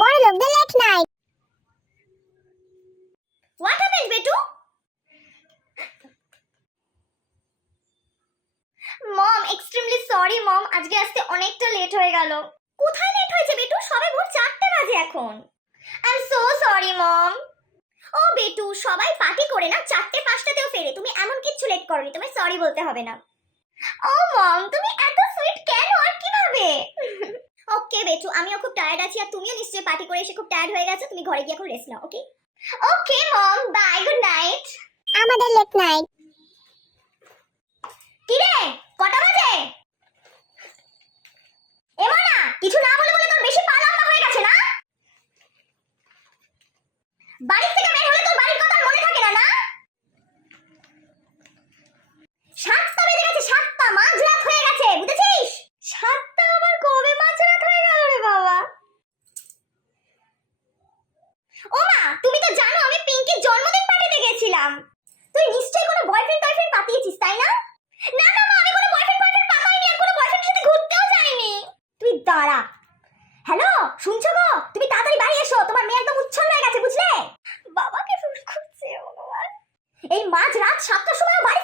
বড় লোকদের late night. What happened, বেটু? মম, এক্সট্রিমলি সরি মম, আজকে আসতে অনেকটা লেট হয়ে গেল। কোথায় লেট হয়েছে বেটু? সবে ভোর 4টা বাজে এখন। I am so sorry mom. ও বেটু, সবাই পার্টি করে না 4টে 5টাতেও ফেরে, তুমি এমন কিচ্ছু লেট করনি, তুমি সরি বলতে হবে না। ও মম, তুমি এত সুইট কেন আর কিভাবে? ওকে বেটু, আমিও খুব টায়ার্ড আছি আর তুমিও নিশ্চয়ই পার্টি করে এসে খুব টায়ার্ড হয়ে গেছো, তুমি ঘরে গিয়ে এখন রেস্ট নাও, okay? Okay mom, bye, good night. আমাদের লেট নাইট। কি রে, কটা বাজে? এমনা কিছু না বলে বলে তোর বেশি পা লম্বা হয়ে গেছে না? বাড়ি থেকে বের হলে তোর বাড়ির কথা মনে থাকে না? 7টা বেজে গেছে, 7টা, মাঝরাত হয়ে গেছে, বুঝেছিস? 7টা আবার কবে মাঝরাত হয়ে গেল রে বাবা? ও মা, তুমি তো জানো আমি পিঙ্কির জন্মদিন পার্টিতে গেছিলাম। তুই নিশ্চয়ই কোনো বয়ফ্রেন্ড পাতিয়েছিস, তাই না? না না মা, আমি কোনো বয়ফ্রেন্ড পাতাইনি আর কোনো বয়ফ্রেন্ডের সাথে ঘুরতেও যাইনি। তুই দাঁড়া। হ্যালো, শুনছো গো? তুমি তাড়াতাড়ি বাড়ি এসো, তোমার মেয়ে একদম উচ্ছল হয়ে গেছে, বুঝলে? বাবাকে ফোন করছে ভগবান। এই মাঝরাত 7টার সময় বাড়ি